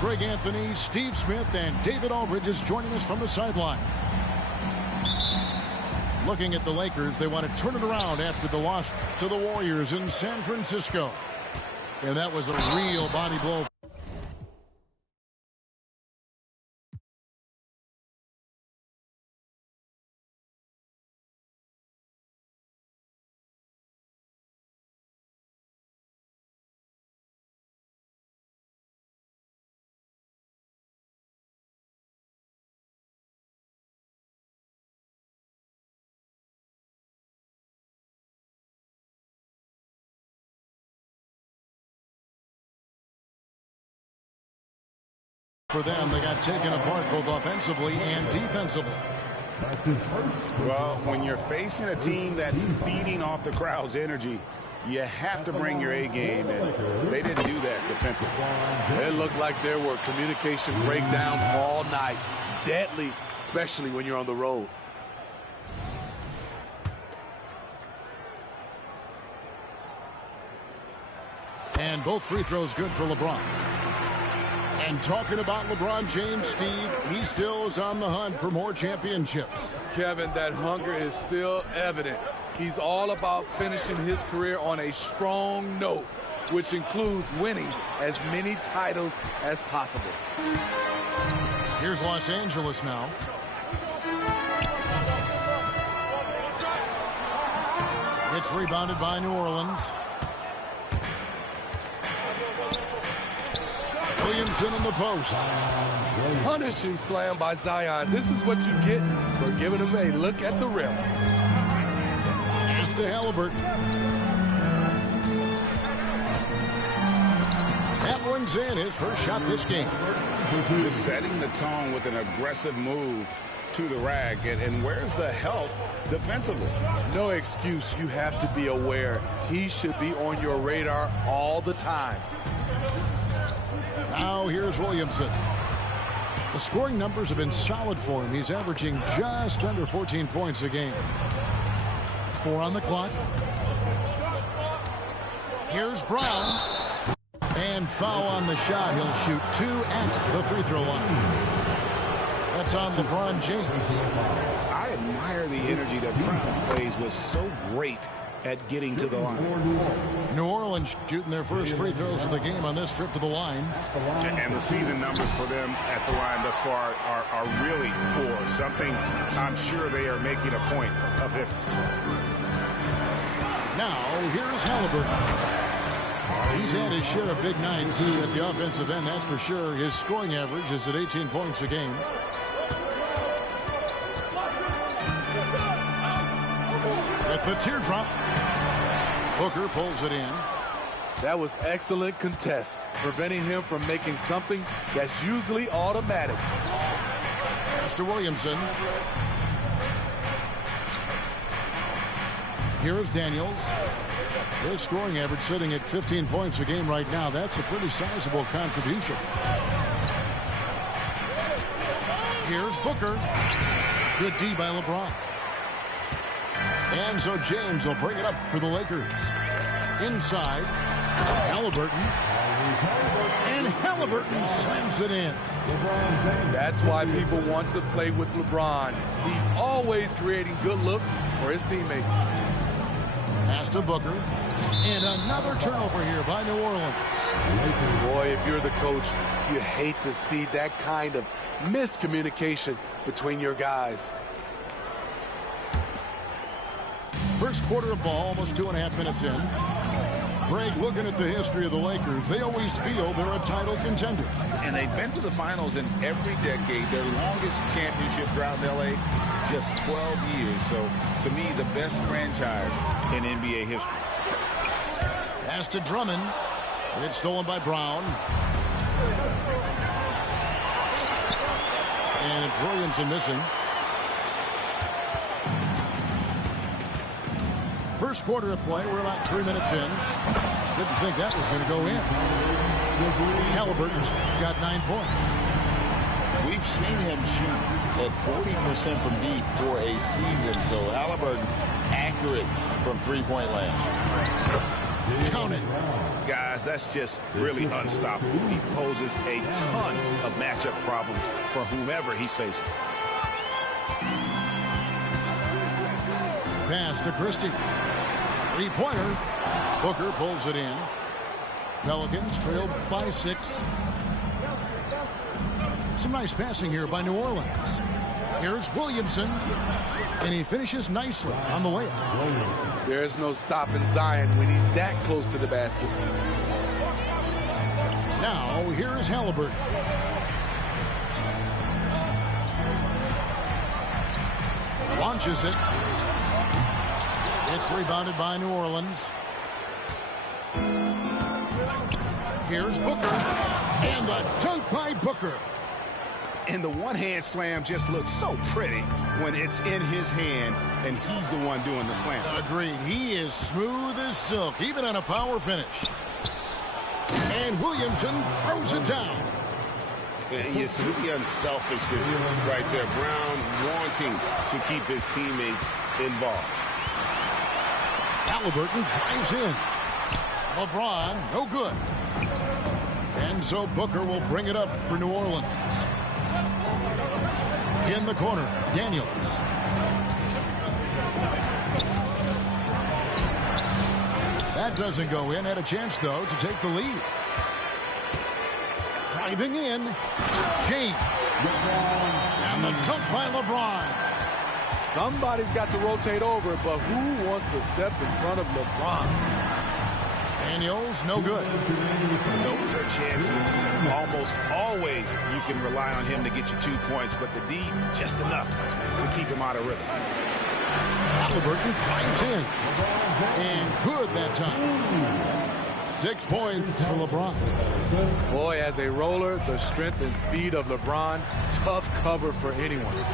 Greg Anthony, Steve Smith, and David Aldridge is joining us from the sideline. Looking at the Lakers, they want to turn it around after the loss to the Warriors in San Francisco. And that was a real body blow. For them, they got taken apart both offensively and defensively. Well, when you're facing a team that's feeding off the crowd's energy, you have to bring your A game, and they didn't do that defensively. It looked like there were communication breakdowns all night. Deadly, especially when you're on the road. And both free throws good for LeBron. And talking about LeBron James, Steve, he still is on the hunt for more championships. Kevin, that hunger is still evident. He's all about finishing his career on a strong note, which includes winning as many titles as possible. Here's Los Angeles now. It's rebounded by New Orleans. Williamson in the post. Punishing slam by Zion. This is what you get for giving him a look at the rim. Pass to Halliburton. That one's in, his first shot this game. Just setting the tone with an aggressive move to the rag. And where's the help defensively? No excuse. You have to be aware. He should be on your radar all the time. Now here's Williamson. The scoring numbers have been solid for him. He's averaging just under 14 points a game. 4 on the clock. Here's Brown. And foul on the shot. He'll shoot 2 at the free throw line. That's on LeBron James. I admire the energy that Brown plays was so great at getting to the line. New Orleans shooting their first free throws of the game on this trip to the line. And the season numbers for them at the line thus far are really poor. Something I'm sure they are making a point of emphasis. Now, here's Halliburton. He's had his share of big nights at the offensive end, that's for sure. His scoring average is at 18 points a game. With the teardrop, Booker pulls it in. That was excellent contest, preventing him from making something that's usually automatic. Mr. Williamson. Here's Daniels. His scoring average sitting at 15 points a game right now. That's a pretty sizable contribution. Here's Booker. Good D by LeBron. And so James will bring it up for the Lakers. Inside, Halliburton. And Halliburton slams it in. That's why people want to play with LeBron. He's always creating good looks for his teammates. Pass to Booker. And another turnover here by New Orleans. Boy, if you're the coach, you hate to see that kind of miscommunication between your guys. First quarter of ball, almost 2.5 minutes in. Greg, looking at the history of the Lakers, they always feel they're a title contender. And they've been to the finals in every decade. Their longest championship drought in L.A., just 12 years. So, to me, the best franchise in NBA history. Pass to Drummond. It's stolen by Brown. And it's Williamson missing. First quarter of play, we're about 3 minutes in. Didn't think that was going to go in. Halliburton's got 9 points. We've seen him shoot at 40% from deep for a season. So Halliburton accurate from three-point land. Count it. Guys, that's just really unstoppable. He poses a ton of matchup problems for whomever he's facing. Pass to Christie. Three-pointer. Booker pulls it in. Pelicans trailed by 6. Some nice passing here by New Orleans. Here's Williamson. And he finishes nicely on the layup. There's no stopping Zion when he's that close to the basket. Now, here's Halliburton. Launches it. It's rebounded by New Orleans. Here's Booker. And the dunk by Booker. And the one-hand slam just looks so pretty when it's in his hand and he's the one doing the slam. Agreed. He is smooth as silk, even on a power finish. And Williamson throws it down. And you see the unselfishness right there. Brown wanting to keep his teammates involved. Halliburton drives in. LeBron, no good. And so Booker will bring it up for New Orleans. In the corner, Daniels. That doesn't go in. Had a chance, though, to take the lead. Driving in, James. And the dunk by LeBron. Somebody's got to rotate over, but who wants to step in front of LeBron? Daniels, no good. Those are chances. Almost always you can rely on him to get you 2 points, but the D, just enough to keep him out of rhythm. Halliburton drives in. And good that time. 6 points for LeBron. Boy, as a roller, the strength and speed of LeBron, tough cover for anyone.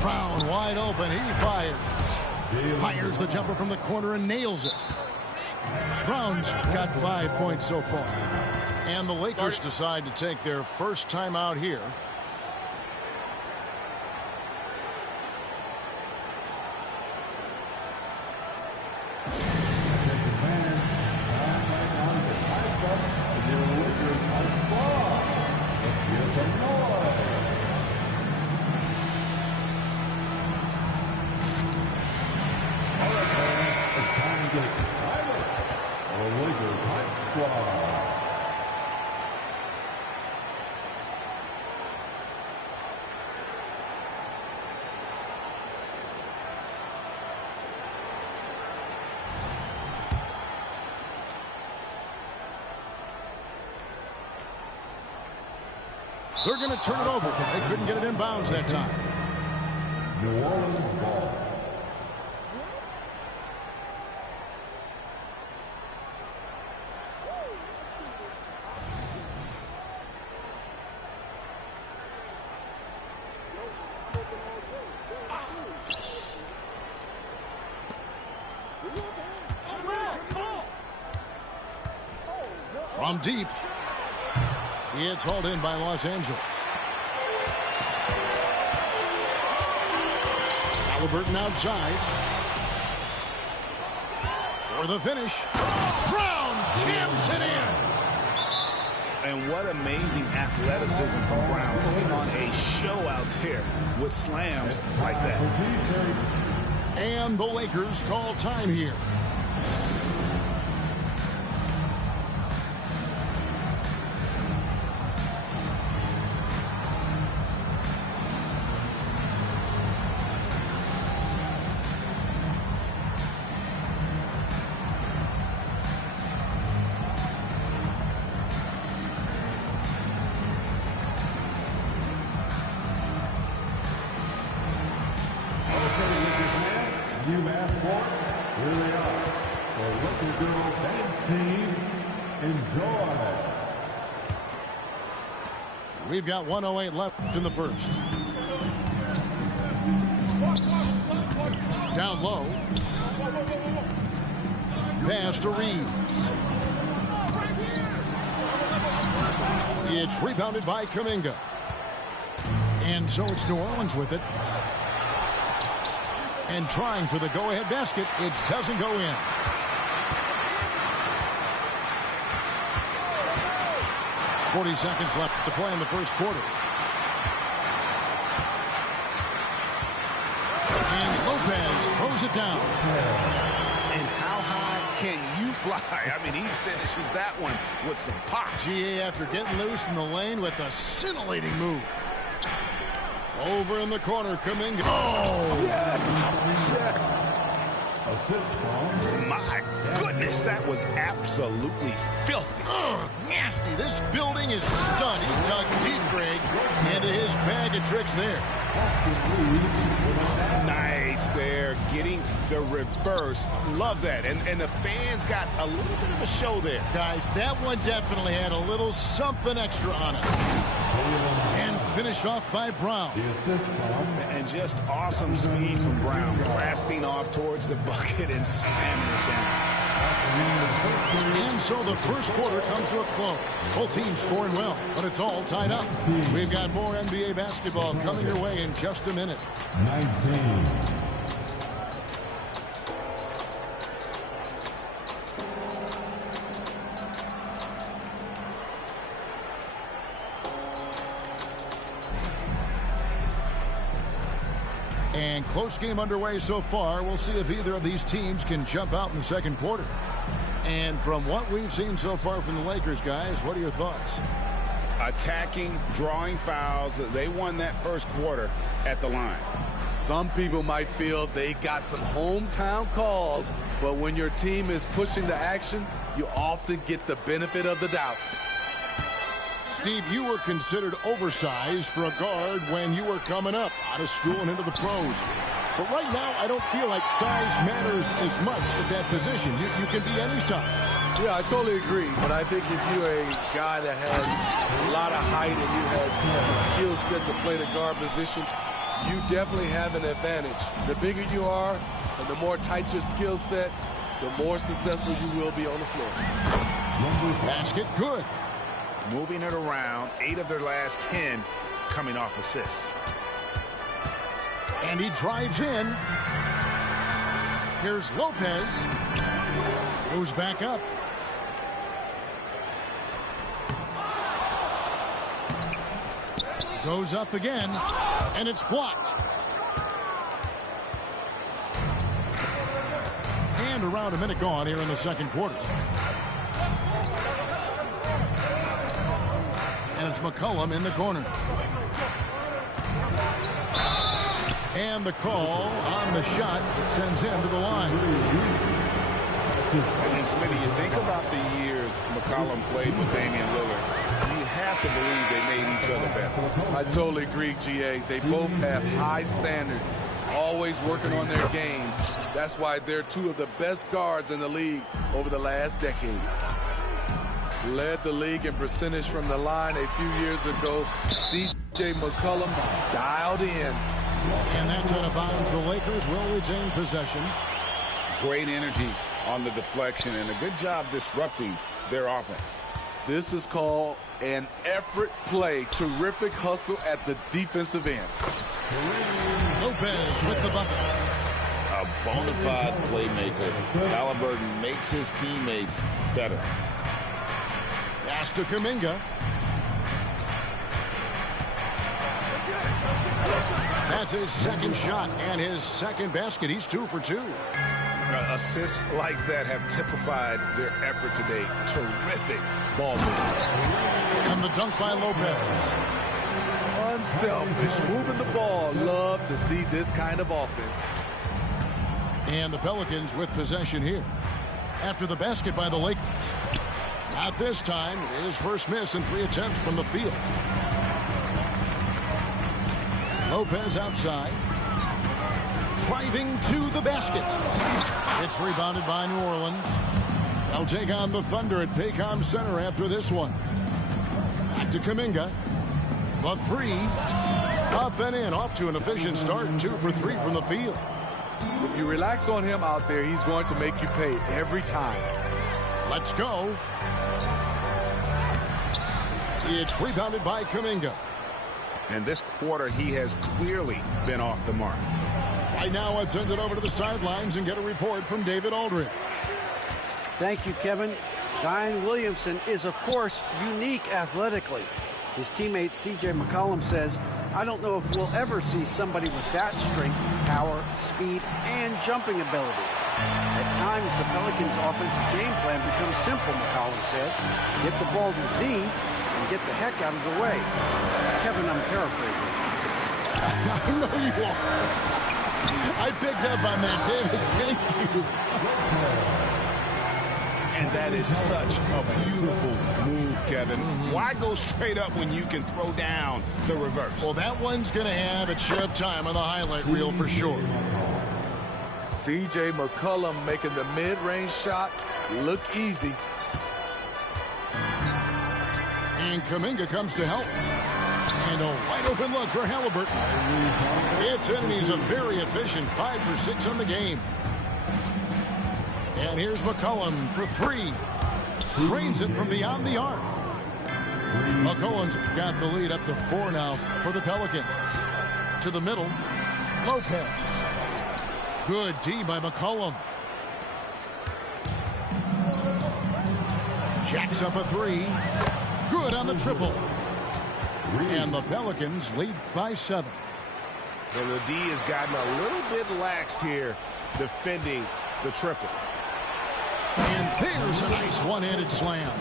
Brown wide open. He fires. Fires the jumper from the corner and nails it. Brown's got 5 points so far. And the Lakers decide to take their first time out here. They're going to turn it over. They couldn't get it in bounds that time. New Orleans ball. From deep. It's hauled in by Los Angeles. Halliburton outside. For the finish. Brown jams it in. And what amazing athleticism from Brown, putting on a show out there with slams like that. And the Lakers call time here. UMass Sport, here they are. The Lakers girls dance team, enjoy. We've got 1:08 left in the first. Down low. Pass to Reeves. It's rebounded by Kuminga. And so it's New Orleans with it. And trying for the go-ahead basket. It doesn't go in. "40 seconds left to play in the first quarter. And Lopez throws it down. And how high can you fly? I mean, he finishes that one with some pop. GA after getting loose in the lane with a scintillating move. Over in the corner, Kuminga. Oh! Yes! My goodness, that was absolutely filthy. Ugh, nasty. This building is stunned. He dug deep, Greg, into his bag of tricks there. Nice there, getting the reverse. Love that. And the fans got a little bit of a show there. Guys, that one definitely had a little something extra on it. And finished off by Brown. And just awesome speed from Brown, blasting off towards the bucket and slamming it down. And so the first quarter comes to a close. Both teams scoring well, but it's all tied up. We've got more NBA basketball coming your way in just a minute. 19. And close game underway so far. We'll see if either of these teams can jump out in the second quarter. And from what we've seen so far from the Lakers, guys, what are your thoughts? Attacking, drawing fouls. They won that first quarter at the line. Some people might feel they got some hometown calls, but when your team is pushing the action, you often get the benefit of the doubt. Steve, you were considered oversized for a guard when you were coming up out of school and into the pros. But right now, I don't feel like size matters as much at that position. You can be any size. Yeah, I totally agree. But I think if you're a guy that has a lot of height and you have the skill set to play the guard position, you definitely have an advantage. The bigger you are and the more tight your skill set, the more successful you will be on the floor. Basket good. Moving it around, 8 of their last 10 coming off assists. And he drives in. Here's Lopez. Moves back up. Goes up again, and it's blocked. And around a minute gone here in the second quarter. And it's McCollum in the corner. And the call on the shot that sends him to the line. And Smitty, you think about the years McCollum played with Damian Lillard. You have to believe they made each other better. I totally agree, GA. They both have high standards, always working on their games. That's why they're two of the best guards in the league over the last decade. Led the league in percentage from the line a few years ago. C.J. McCollum dialed in. And that's out of bounds. The Lakers will retain possession. Great energy on the deflection and a good job disrupting their offense. This is called an effort play. Terrific hustle at the defensive end. Lopez with the bucket. A bona fide playmaker. Halliburton makes his teammates better. Pass to Kuminga. That's his second shot and his second basket. He's 2 for 2. Assists like that have typified their effort today. Terrific ball movement. And the dunk by Lopez. Unselfish, moving the ball. Love to see this kind of offense. And the Pelicans with possession here. After the basket by the Lakers. Not this time. His first miss in 3 attempts from the field. Lopez outside. Driving to the basket. It's rebounded by New Orleans. They'll take on the Thunder at Paycom Center after this one. Back to Kuminga. The 3. Up and in. Off to an efficient start. 2 for 3 from the field. If you relax on him out there, he's going to make you pay every time. Let's go. It's rebounded by Kuminga. And this quarter, he has clearly been off the mark. Right now, let's send it over to the sidelines and get a report from David Aldridge. Thank you, Kevin. Zion Williamson is, of course, unique athletically. His teammate C.J. McCollum says, I don't know if we'll ever see somebody with that strength, power, speed, and jumping ability. At times, the Pelicans' offensive game plan becomes simple, McCollum said. Get the ball to Z and get the heck out of the way. Kevin, I'm paraphrasing. I know you are. I picked up on that, David. Thank you. And that is such a beautiful move, Kevin. Why go straight up when you can throw down the reverse? Well, that one's going to have its share of time on the highlight reel for sure. C.J. McCollum making the mid-range shot look easy. And Kuminga comes to help. And a wide open look for Halliburton. It's in, and he's a very efficient 5 for 6 on the game. And here's McCollum for 3. Drains it from beyond the arc. McCollum's got the lead up to 4 now for the Pelicans. To the middle, Lopez. Good D by McCollum. Jacks up a 3. Good on the triple. And the Pelicans lead by 7. And the D has gotten a little bit laxed here defending the triple. And there's a nice one-handed slam.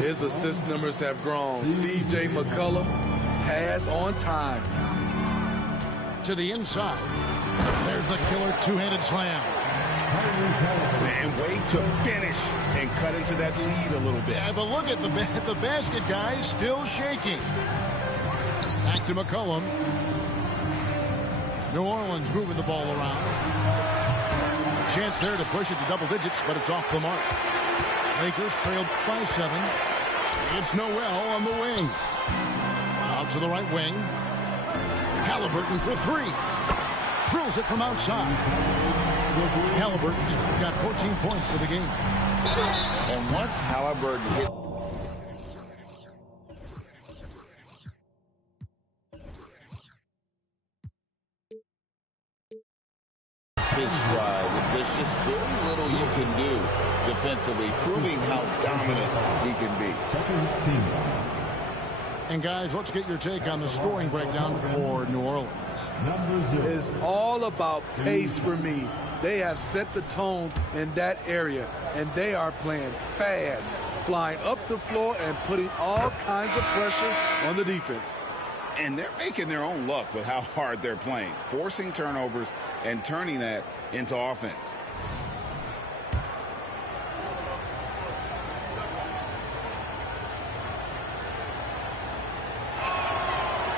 His assist numbers have grown. C.J. McCollum, pass on time. To the inside. There's the killer two-handed slam. And way to finish and cut into that lead a little bit. Yeah, but look at the basket, guys, still shaking. Back to McCollum. New Orleans moving the ball around. A chance there to push it to double digits, but it's off the mark. Lakers trailed by 7. It's Noel on the wing. Out to the right wing. Halliburton for 3. Drills it from outside. Halliburton's got 14 points for the game. And once Halliburton hit his stride, there's just very little you can do defensively, proving how dominant he can be. And guys, let's get your take on the scoring breakdown for New Orleans. It's all about pace for me. They have set the tone in that area, and they are playing fast, flying up the floor and putting all kinds of pressure on the defense. And they're making their own luck with how hard they're playing, forcing turnovers and turning that into offense.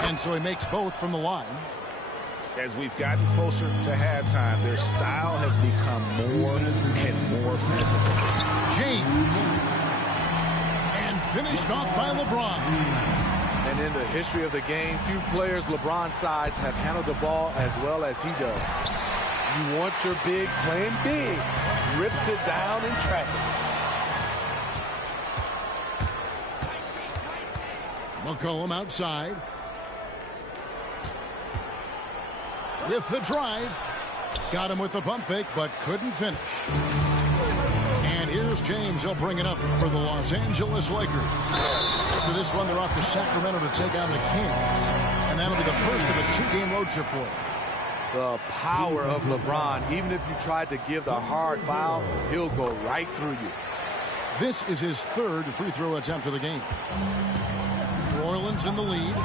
And so he makes both from the line. As we've gotten closer to halftime, their style has become more and more physical. James. And finished off by LeBron. And in the history of the game, few players LeBron's size have handled the ball as well as he does. You want your bigs playing big. Rips it down in traffic. McCollum outside. With the drive. Got him with the pump fake, but couldn't finish. And here's James. He'll bring it up for the Los Angeles Lakers. After this one, they're off to Sacramento to take on the Kings. And that'll be the first of a 2-game road trip for him. The power of LeBron. Even if you tried to give the hard foul, he'll go right through you. This is his 3rd free throw attempt of the game. New Orleans in the lead.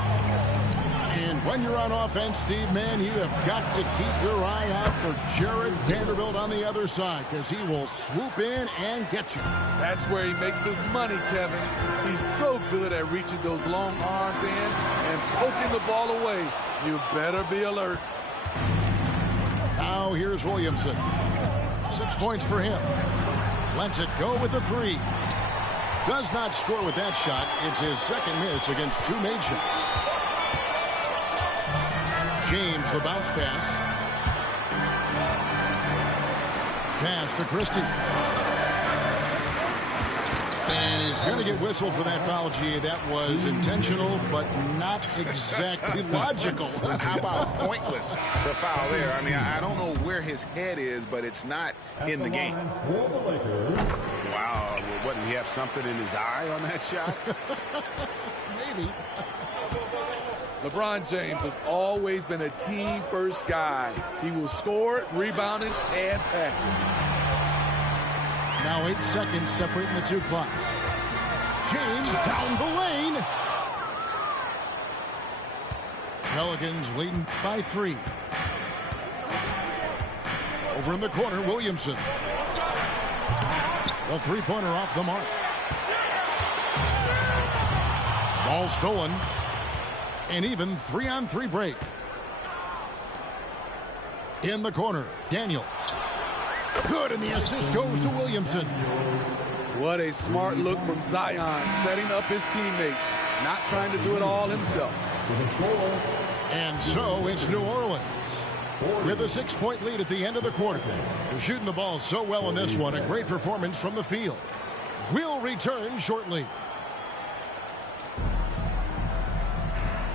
And when you're on offense, Steve, man, you have got to keep your eye out for Jared Vanderbilt on the other side, because he will swoop in and get you. That's where he makes his money, Kevin. He's so good at reaching those long arms in and poking the ball away. You better be alert. Now here's Williamson. 6 points for him. Lets it go with the 3. Does not score with that shot. It's his 2nd miss against 2 made shots. James, the bounce pass. Pass to Christie. And he's going to get whistled for that foul, G. That was intentional, but not exactly logical. How about pointless to foul there? I mean, I don't know where his head is, but it's not in the game. Wow. What, did he have something in his eye on that shot? Maybe. LeBron James has always been a team-first guy. He will score, rebound it, and pass it. Now 8 seconds separating the two clocks. James down the lane. Pelicans leading by 3. Over in the corner, Williamson. The three-pointer off the mark. Ball stolen. An even 3-on-3 break. In the corner, Daniels. Good, and the assist goes to Williamson. What a smart look from Zion, setting up his teammates, not trying to do it all himself. And so it's New Orleans with a 6-point lead at the end of the quarter. They're shooting the ball so well in this one. A great performance from the field. We'll return shortly.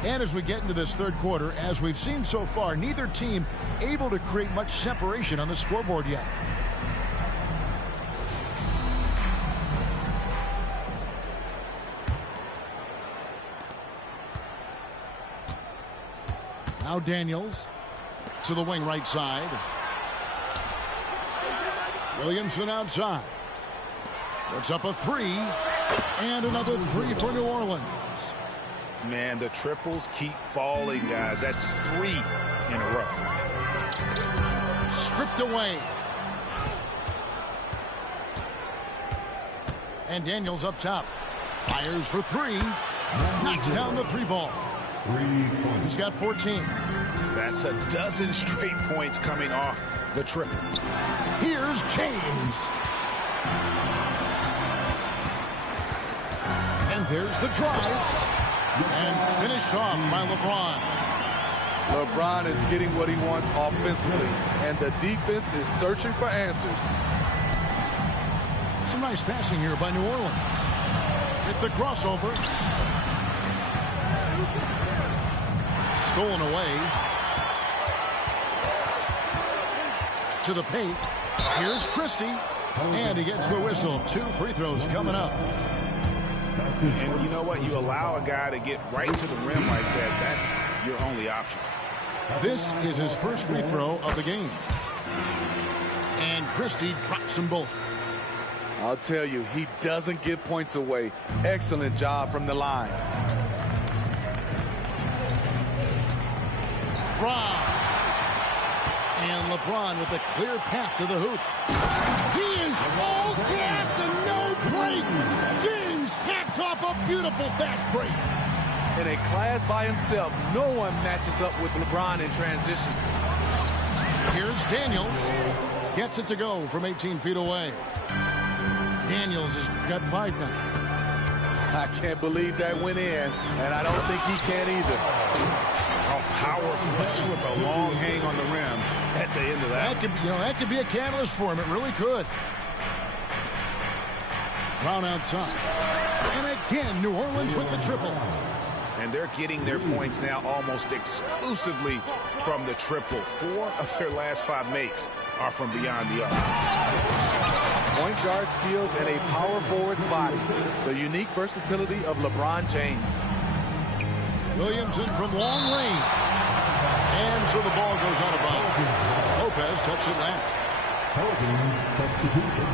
And as we get into this third quarter, as we've seen so far, neither team able to create much separation on the scoreboard yet. Now Daniels to the wing right side. Williamson outside. Puts up a 3. And another 3 for New Orleans. Man, the triples keep falling, guys. That's 3 in a row. Stripped away. And Daniels up top. Fires for 3. Knocks down the 3 ball. He's got 14. That's a dozen straight points coming off the triple. Here's James. And there's the drive. And finished off by LeBron. LeBron is getting what he wants offensively, and the defense is searching for answers. Some nice passing here by New Orleans. Hit the crossover. Stolen away. To the paint. Here's Christie. And he gets the whistle. 2 free throws coming up. And you know what? You allow a guy to get right to the rim like that. That's your only option. This is his first free throw of the game. And Christie drops them both. I'll tell you, he doesn't give points away. Excellent job from the line. Brown. And LeBron with a clear path to the hoop. He is all gas and no break. James caps off a beautiful fast break. In a class by himself, no one matches up with LeBron in transition. Here's Daniels. Gets it to go from 18 feet away. Daniels has got 5 now. I can't believe that went in, and I don't think he can either. A power flush with a long hang on the rim at the end of that. That could be a catalyst for him. It really could. Brown outside. And again, New Orleans with the triple. And they're getting their points now almost exclusively from the triple. 4 of their last 5 makes are from beyond the arc. Point guard skills and a power forward's body. The unique versatility of LeBron James. Williamson from long range. And so the ball goes out of bounds. Lopez touched it last. Substitution.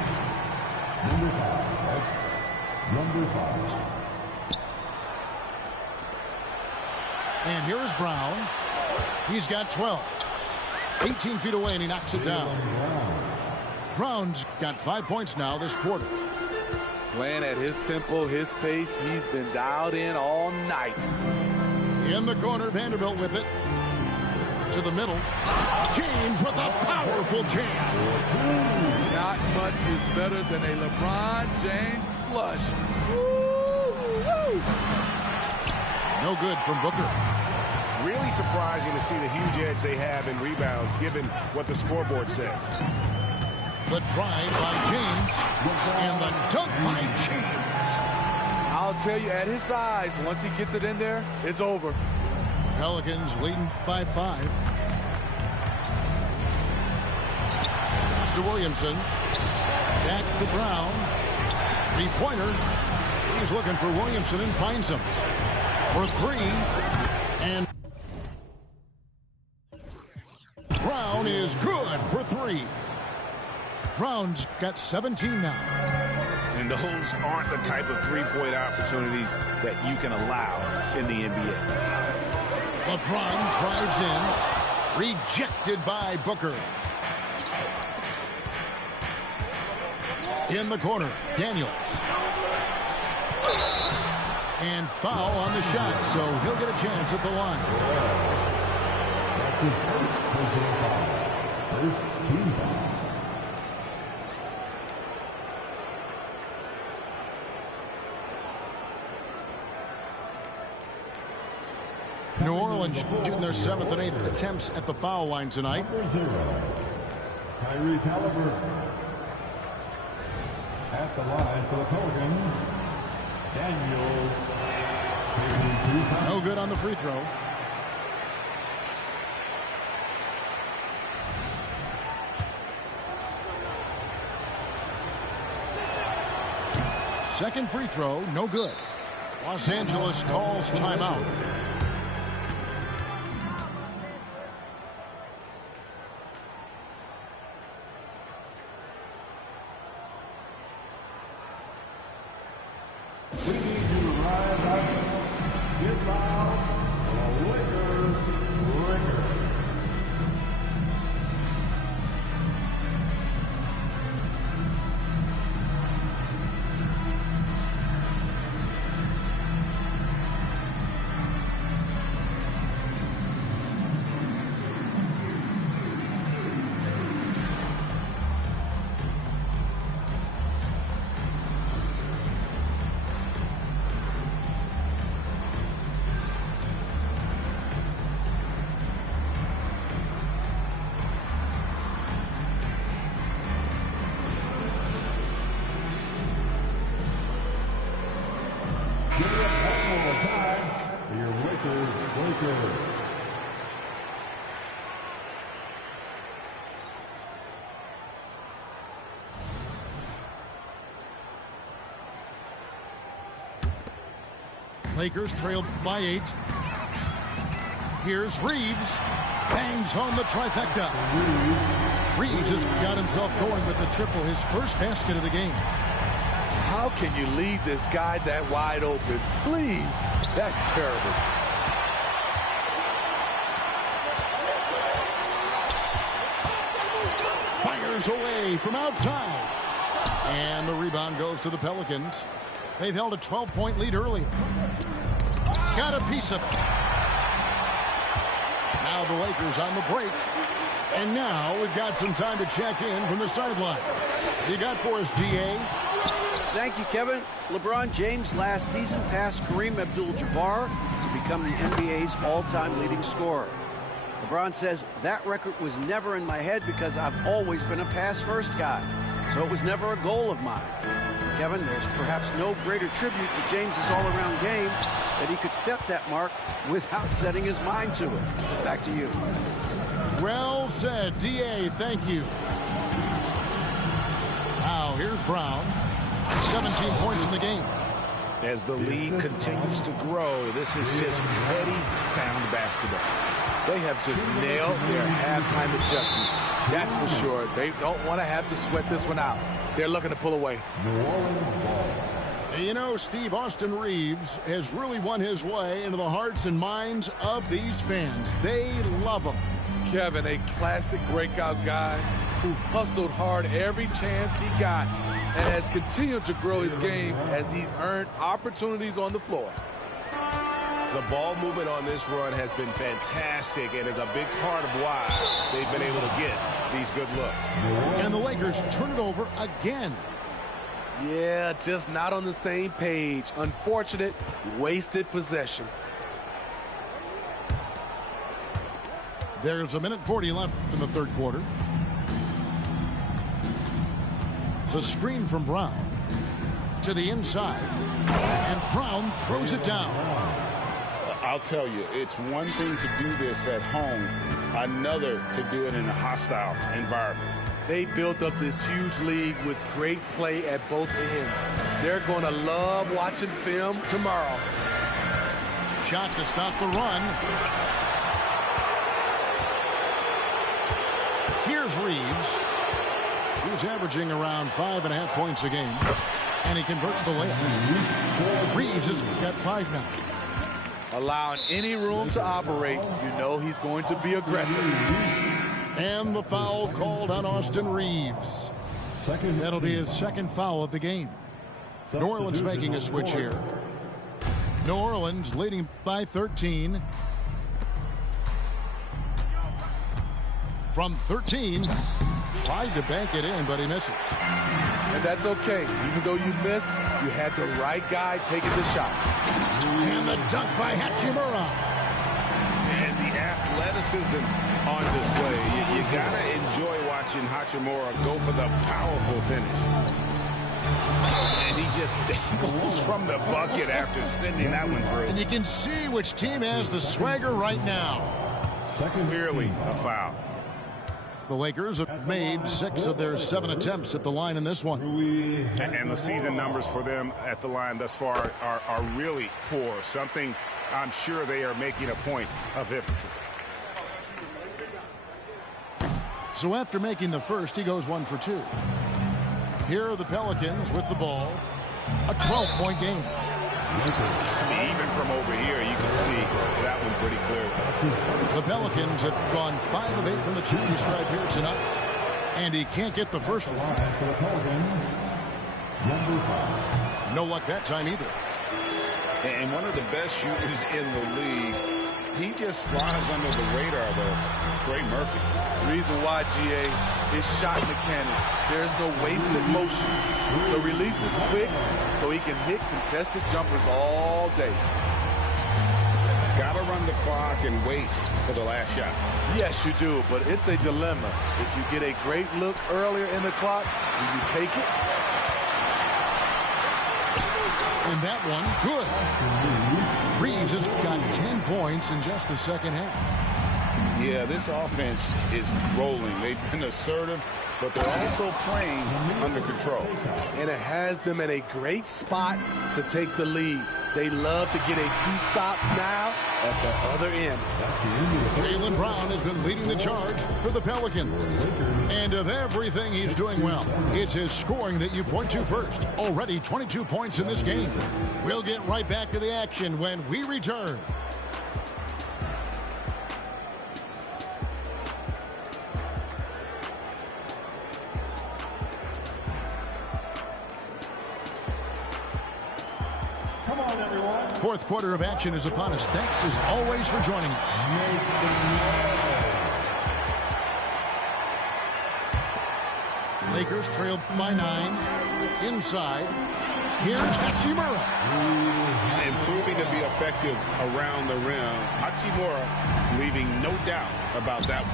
Number 5. And here's Brown. He's got 12. 18 feet away, and he knocks it down. Brown's got 5 points now this quarter. Playing at his tempo, his pace, he's been dialed in all night. In the corner, Vanderbilt with it. To the middle. James with a powerful jam. Not much is better than a LeBron James flush. Woo! No good from Booker. Really surprising to see the huge edge they have in rebounds, given what the scoreboard says. The drive by James. And the dunk by James. I'll tell you, at his size, once he gets it in there, it's over. Pelicans leading by 5. To Williamson. Back to Brown. 3-pointer. He's looking for Williamson and finds him. For 3. And Brown is good for 3. Brown's got 17 now. And those aren't the type of three-point opportunities that you can allow in the NBA. LeBron drives in. Rejected by Booker. In the corner, Daniels. And foul on the shot, so he'll get a chance at the line. That's his first personal foul. First team foul. New Orleans shooting their 7th and 8th attempts at the foul line tonight. Number 0, Tyrese Halliburton. At the line for the Pelicans, Daniels. No good on the free throw. Second free throw, no good. Los Angeles calls timeout. We need you to rise up, get loud, Lakers. Give it up one more time for your Lakers. Lakers trailed by 8. Here's Reeves. Bangs home the trifecta. Reeves has got himself going with the triple, his first basket of the game. How can you leave this guy that wide open? Please. That's terrible. Fires away from outside. And the rebound goes to the Pelicans. They've held a 12-point lead earlier. Got a piece of it. Now the Lakers on the break. And now we've got some time to check in from the sideline. You got for us, GA? Thank you, Kevin. LeBron James last season passed Kareem Abdul-Jabbar to become the NBA's all-time leading scorer. LeBron says, that record was never in my head because I've always been a pass-first guy. So it was never a goal of mine. Kevin, there's perhaps no greater tribute to James's all-around game that he could set that mark without setting his mind to it. Back to you. Well said, DA. Thank you. Now here's Brown. 17 points in the game. As the lead continues to grow, this is just heady, sound basketball. They have just nailed their halftime adjustments. That's for sure. They don't want to have to sweat this one out. They're looking to pull away. You know, Steve, Austin Reeves has really won his way into the hearts and minds of these fans. They love him. Kevin, a classic breakout guy who hustled hard every chance he got and has continued to grow his game as he's earned opportunities on the floor. The ball movement on this run has been fantastic and is a big part of why they've been able to get these good looks. And the Lakers turn it over again. Yeah, just not on the same page. Unfortunate, wasted possession. There's a minute 40 left in the third quarter. The screen from Brown to the inside, and Brown throws it down. I'll tell you, it's one thing to do this at home, another to do it in a hostile environment. They built up this huge league with great play at both ends. They're going to love watching film tomorrow. Shot to stop the run. Here's Reeves. He's averaging around 5.5 points a game, and he converts the layup. Reeves has got 5 now. Allowing any room to operate, you know he's going to be aggressive. And the foul called on Austin Reeves. That'll be his second foul of the game. New Orleans making a switch here. New Orleans leading by 13. From 13, tried to bank it in, but he misses. And that's okay. Even though you miss, you had the right guy taking the shot. And the dunk by Hachimura. And the athleticism on display. You gotta enjoy watching Hachimura go for the powerful finish. And he just dangles from the bucket after sending that one through. And you can see which team has the swagger right now. Clearly a foul. The Lakers have made 6 of their 7 attempts at the line in this one. And the season numbers for them at the line thus far are really poor. Something I'm sure they are making a point of emphasis. So after making the first, he goes 1 for 2. Here are the Pelicans with the ball. A 12-point game. Even from over here, you can see that one pretty clearly. The Pelicans have gone 5 of 8 from the charity stripe here tonight. And he can't get the first one. No luck that time either. And one of the best shooters in the league. He just flies under the radar, though. Trey Murphy. Reason why, GA, is shot mechanics. There's no wasted motion. The release is quick, so he can hit contested jumpers all day. Gotta run the clock and wait for the last shot. Yes, you do, but it's a dilemma. If you get a great look earlier in the clock, do you take it? And that one, good. Reeves has got 10 points in just the second half. Yeah, this offense is rolling. They've been assertive, but they're also playing under control. And it has them in a great spot to take the lead. They love to get a few stops now at the other end. Jaylen Brown has been leading the charge for the Pelicans. And of everything he's doing well, it's his scoring that you point to first. Already 22 points in this game. We'll get right back to the action when we return. Fourth quarter of action is upon us. Thanks as always for joining us. Lakers trail by 9. Inside. Here's Hachimura. Improving to be effective around the rim. Hachimura leaving no doubt about that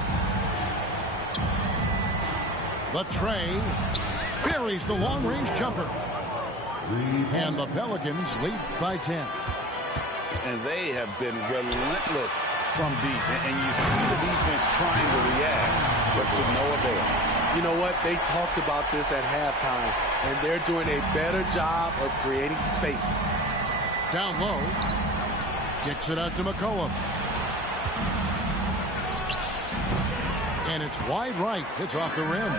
one. The tray buries the long-range jumper. And the Pelicans lead by 10. And they have been relentless from deep. And you see the defense trying to react, but to no avail. You know what? They talked about this at halftime, and they're doing a better job of creating space. Down low. Kicks it out to McCollum. And it's wide right. It's off the rim.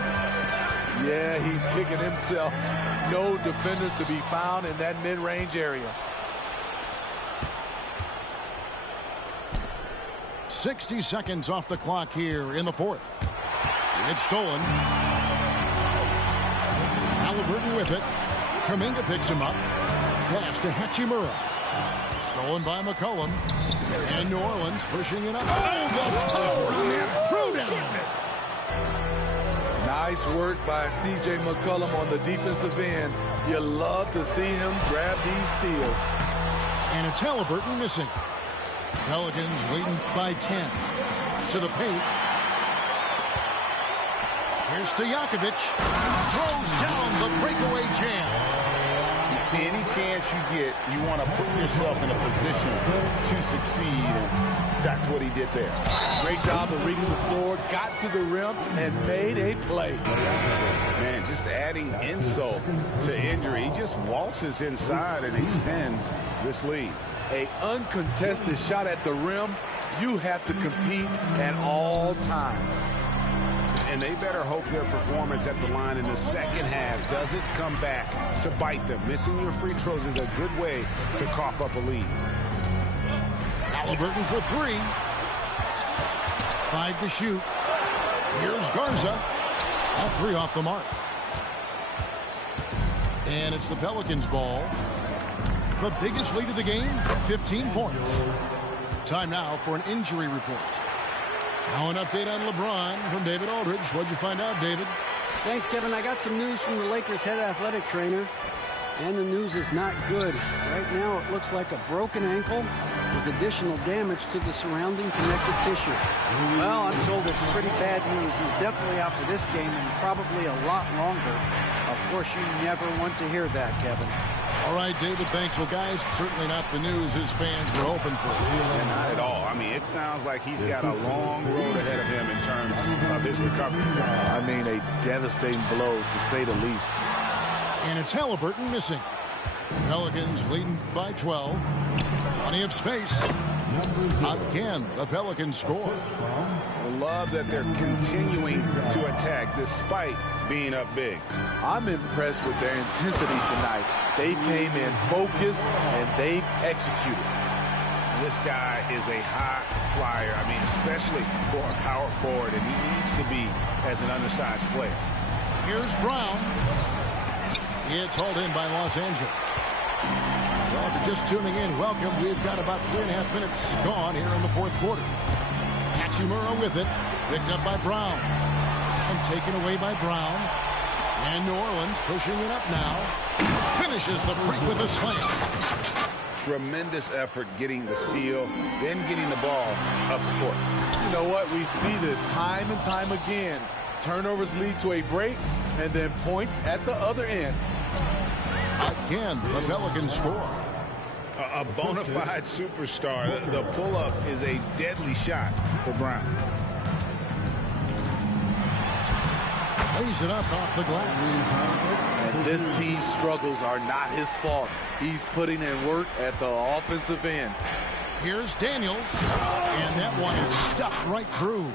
Yeah, he's kicking himself. No defenders to be found in that mid-range area. 60 seconds off the clock here in the fourth. It's stolen. Halliburton with it. Kuminga picks him up. Pass to Hachimura. Stolen by McCollum. And New Orleans pushing it up. Oh, the power on that throwdown. Nice work by C.J. McCollum on the defensive end. You love to see him grab these steals. And it's Halliburton missing. Pelicans leading by 10. To the paint. Here's Stojakovic. throws down the breakaway jam. Any chance you get, you want to put yourself in a position to succeed, and that's what he did there. Great job of reading the floor, got to the rim, and made a play. Man, just adding insult to injury. He just waltzes inside and extends this lead. An uncontested shot at the rim, you have to compete at all times. And they better hope their performance at the line in the second half doesn't come back to bite them. Missing your free throws is a good way to cough up a lead. Halliburton for three. 5 to shoot. Here's Garza. That three off the mark. And it's the Pelicans' ball. The biggest lead of the game, 15 points. Time now for an injury report. Now an update on LeBron from David Aldridge. What'd you find out, David? Thanks, Kevin. I got some news from the Lakers' head athletic trainer, and the news is not good. Right now, it looks like a broken ankle with additional damage to the surrounding connective tissue. Well, I'm told it's pretty bad news. He's definitely out for this game and probably a lot longer. Of course, you never want to hear that, Kevin. All right, David, thanks. Well, guys, certainly not the news his fans were hoping for. Yeah, not at all. I mean, it sounds like he's got a long road ahead of him in terms of his recovery. I mean, a devastating blow, to say the least. And it's Halliburton missing. Pelicans leading by 12. Plenty of space. Again, the Pelicans score. I love that they're continuing to attack despite being up big. I'm impressed with their intensity tonight. They came in focused, and they've executed. This guy is a high flyer. I mean, especially for a power forward, and he needs to be as an undersized player. Here's Brown. It's hauled in by Los Angeles. Well, if you're just tuning in, welcome. We've got about 3.5 minutes gone here in the fourth quarter. Hachimura with it. Picked up by Brown. And taken away by Brown. And New Orleans pushing it up now. Finishes the break with a slam. Tremendous effort getting the steal, then getting the ball up the court. You know what? We see this time and time again. Turnovers lead to a break, and then points at the other end. Again, the Pelicans score. A bona fide superstar. The pull-up is a deadly shot for Brown. Plays it up off the glass. And this team's struggles are not his fault. He's putting in work at the offensive end. Here's Daniels. And that one is stuffed right through.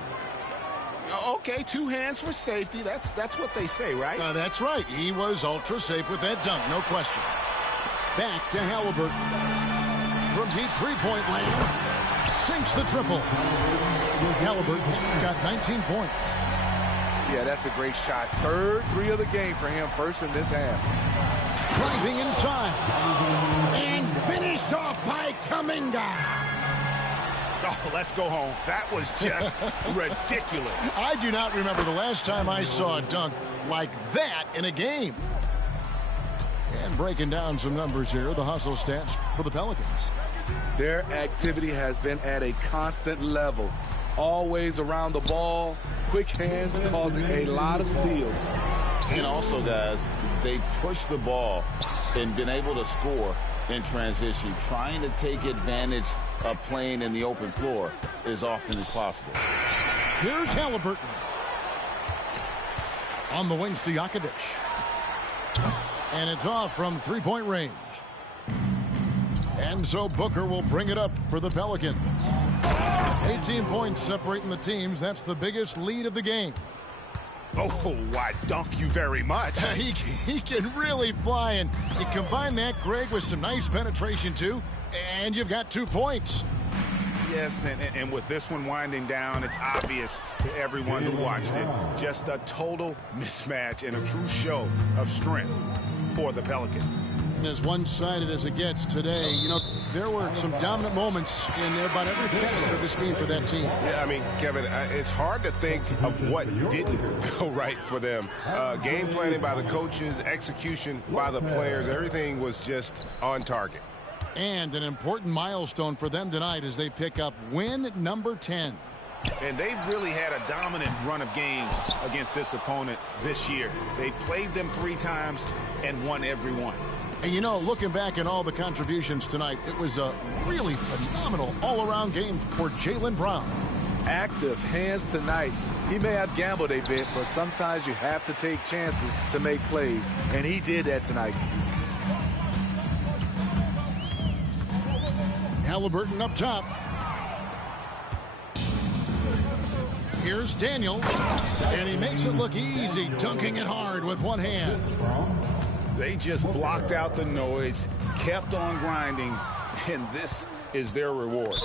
Okay, 2 hands for safety. That's what they say, right? That's right. He was ultra safe with that dunk, no question. Back to Halliburton. From deep three-point land. Sinks the triple. Halliburton's got 19 points. Yeah, that's a great shot. Third three of the game for him, first in this half. Driving inside. And finished off by Kuminga. Oh, let's go home. That was just ridiculous. I do not remember the last time I saw a dunk like that in a game. And breaking down some numbers here, the hustle stats for the Pelicans. Their activity has been at a constant level. Always around the ball, quick hands causing a lot of steals. And also, guys, they push the ball and been able to score in transition, trying to take advantage of playing in the open floor as often as possible. Here's Halliburton. On the wings to Jakovic. And it's off from three-point range. And so Booker will bring it up for the Pelicans. 18 points separating the teams. That's the biggest lead of the game. Oh, why, dunk you very much. He can really fly, and you combine that, Greg, with some nice penetration, too, and you've got 2 points. Yes, and with this one winding down, it's obvious to everyone who watched it. Just a total mismatch and a true show of strength for the Pelicans. And as one-sided as it gets today, you know, there were some dominant moments in about every facet of this game for that team. Yeah, I mean, Kevin, it's hard to think of what didn't go right for them. Game planning by the coaches, execution by the players, everything was just on target. And an important milestone for them tonight as they pick up win number 10. And they've really had a dominant run of games against this opponent this year. They played them 3 times and won every one. And you know, looking back at all the contributions tonight, it was a really phenomenal all-around game for Jaylen Brown. Active hands tonight. He may have gambled a bit, but sometimes you have to take chances to make plays, and he did that tonight. Halliburton up top. Here's Daniels, and he makes it look easy, dunking it hard with one hand. They just blocked out the noise, kept on grinding, and this is their reward.